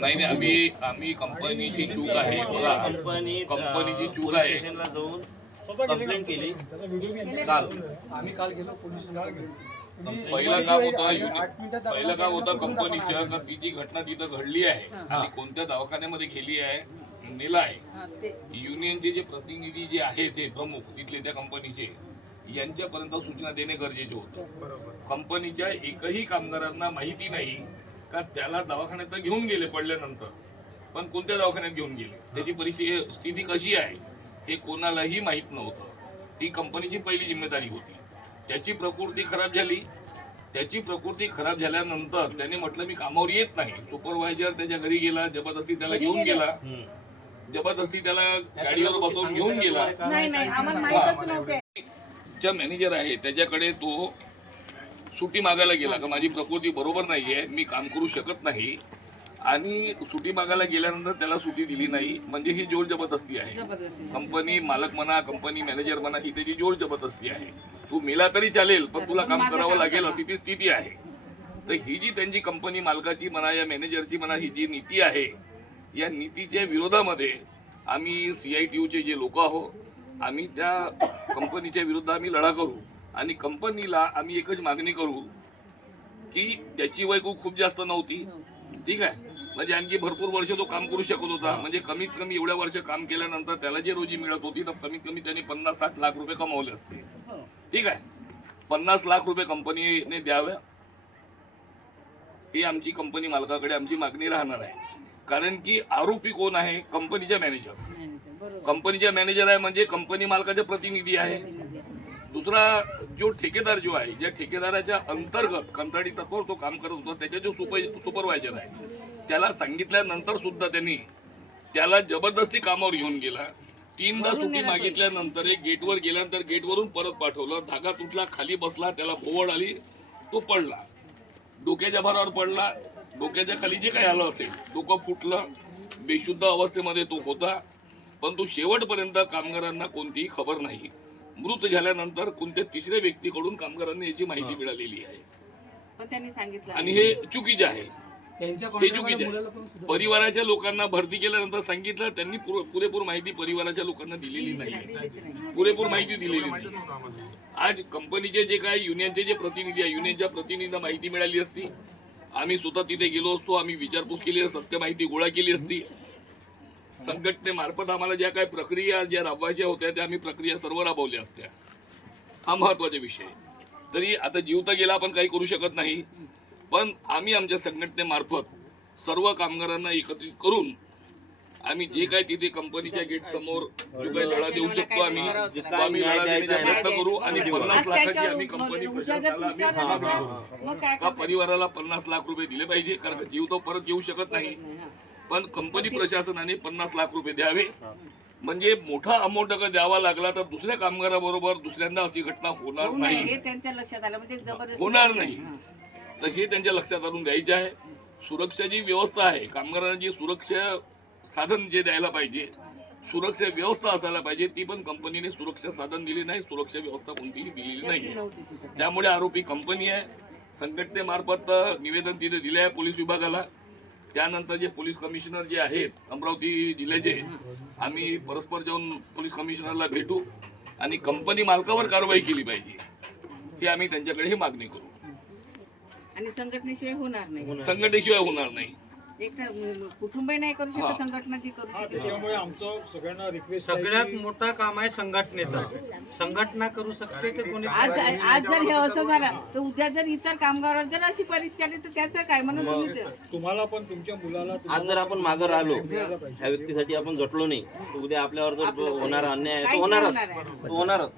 नाही आम्ही कंपनीची चूक आहे बघा, कंपनीची चूक आहे. कंप्लेंट केली काल. आम्ही काल गेलो पोलीस गेलो. पहिलं काम होतं कंपनीचं का ती जी घटना तिथं घडली आहे आणि कोणत्या दवाखान्यामध्ये गेली आहे नेला आहे, युनियनचे जे प्रतिनिधी जे आहेत ते प्रमुख तिथले त्या कंपनीचे यांच्यापर्यंत सूचना देणे गरजेचे होते. कंपनीच्या एकही कामगारांना माहिती नाही का त्याला दवाखान्यात घेऊन गेले पडल्यानंतर, पण कोणत्या दवाखान्यात घेऊन गेले, त्याची परिस्थिती कशी आहे हे कोणालाही माहीत नव्हतं. ती कंपनीची पहिली जिम्मेदारी होती. त्याची प्रकृती खराब झाल्यानंतर त्याने म्हटलं मी कामावर येत नाही. सुपरवायझर त्याच्या घरी गेला, जबरदस्ती त्याला घेऊन गेला, जबरदस्ती त्याला गाडीवर बसवून घेऊन गेला. मॅनेजर आहे त्याच्याकडे तो सुट्टी मागायला गेला का माझी प्रकृती बरोबर नाहीये, मी काम करू शकत नाही, आणि सुट्टी मागायला गेल्यानंतर त्याला सुट्टी दिली नाही. म्हणजे ही जोर जबरदस्ती आहे. कंपनी मालक म्हणा, कंपनी मॅनेजर म्हणा, ही त्याची जोर जबरदस्ती आहे. तू मेला तरी चालेल पण तुला काम करावं लागेल अशी ती स्थिती आहे. तर ही जी त्यांची कंपनी मालकाची म्हणा या मॅनेजरची म्हणा ही जी नीती आहे, या नीतीच्या विरोधामध्ये आम्ही CITUचे जे लोक आहोत, आम्ही त्या कंपनीच्या विरुद्ध आम्ही लढा करू. आणि कंपनीला आम्ही एकच मागणी करू की त्याची वय खूप जास्त नव्हती, ठीक आहे, म्हणजे आणखी भरपूर वर्ष तो काम करू शकत होता. म्हणजे कमीत कमी एवढ्या वर्ष काम केल्यानंतर त्याला जे रोजी मिळत होती तर कमीत कमी त्याने 50-60 लाख रुपये कमावले असते, ठीक आहे. 50 लाख रुपये कंपनीने द्याव्या ही आमची कंपनी मालकाकडे आमची मागणी राहणार आहे. कारण की आरोपी कोण आहे? कंपनीचा मॅनेजर आहे, म्हणजे कंपनी मालकाचे प्रतिनिधी आहे. दुसरा जो ठेकेदार जो आहे, ज्या ठेकेदाराच्या अंतर्गत कंत्राटी तत्वावर तो काम करत होता, त्याचा जो सुपरवायझर आहे त्याला सांगितल्यानंतर सुद्धा त्यांनी त्याला जबरदस्ती कामावर घेऊन गेला. 3दा सुट्टी मागितल्यानंतर गेटवर गेल्यानंतर गेटवरून परत पाठवलं. धागा तुटला, खाली बसला, त्याला भोवळ आली, तो पडला, डोक्याच्या भारावर पडला, डोक्याच्या खाली जे काही आलं असेल डोकं फुटलं, बेशुद्ध अवस्थेमध्ये तो होता. पण तो शेवटपर्यंत कामगारांना कोणतीही खबर नाही. मृत झाल्यानंतर कोणत्या तिसऱ्या व्यक्तीकडून कामगारांना याची माहिती मिळालेली आहे आणि हे चुकीचे आहे. हे चुकीचे आहे. परिवाराच्या लोकांना भरती केल्यानंतर सांगितलं, त्यांनी पुरेपूर माहिती परिवाराच्या लोकांना दिलेली नाही, पुरेपूर माहिती दिलेली नाही. आज कंपनीचे जे काय युनियनचे जे प्रतिनिधी आहे, युनियनच्या प्रतिनिधींना माहिती मिळाली असती, आम्ही स्वतः तिथे गेलो असतो, आम्ही विचारपूस केली, सत्य माहिती गोळा केली असती. संघटनेमार्फत आम्हाला ज्या काही प्रक्रिया ज्या राबवायच्या होत्या त्या आम्ही प्रक्रिया सर्व राबवल्या असत्या. हा महत्वाचा विषय. तरी आता जीव तर गेला, आपण काही करू शकत नाही. पण आम्ही आमच्या संघटनेमार्फत सर्व कामगारांना एकत्रित करून आम्ही जे काय तिथे कंपनीच्या गेट समोर जो काही लढा देऊ शकतो आम्ही लढा देण्याचा प्रयत्न करू. आणि 50 लाखाची आम्ही कंपनी प्रशासनाला परिवाराला 50 लाख रुपये दिले पाहिजे, कारण जीव तो परत येऊ शकत नाही. पण कंपनी प्रशासनाने 50 लाख रुपये द्यावे. म्हणजे मोठा अमाऊंट अगर द्यावा लागला तर दुसऱ्या कामगाराबरोबर दुसऱ्यांदा अशी घटना होणार नाही, होणार नाही. तर हे त्यांच्या लक्षात आणून द्यायचे आहे. सुरक्षा जी व्यवस्था आहे, कामगारांना जी सुरक्षा साधन जे द्यायला पाहिजे, सुरक्षा व्यवस्था असायला पाहिजे, ती पण कंपनीने सुरक्षा साधन दिली नाही, सुरक्षा व्यवस्था कोणतीही दिलेली नाही. त्यामुळे आरोपी कंपनी आहे. संघटनेमार्फत निवेदन तिथे दिले आहे पोलीस विभागाला. त्यानंतर जे पोलीस कमिशनर जे आहेत अमरावती जिल्ह्याचे, आम्ही परस्पर जाऊन पोलीस कमिशनरला भेटू आणि कंपनी मालकावर कारवाई केली पाहिजे, ही आम्ही त्यांच्याकडे ही मागणी करू. आणि संघटनेशिवाय होणार नाही, संघटनेशिवाय होणार नाही. कुटुंबही नाही करू शकत, संघटना जी करू शकते. त्यामुळे आमचं सगळ्यांना रिक्वेस्ट, सगळ्यात मोठा काम आहे संघटनेचा. संघटना करू शकते ते कोणी. आज जर हे असं झालं तर उद्या जर इतर कामगारांवर जर अशी परिस्थिती आली तर त्याचं काय? म्हणून तुम्हाला पण तुमच्या मुलाला आज जर आपण मागं राहिलो, ह्या व्यक्तीसाठी आपण झटलो नाही, तर उद्या आपल्यावर जर होणारा अन्याय आहे तो होणारच.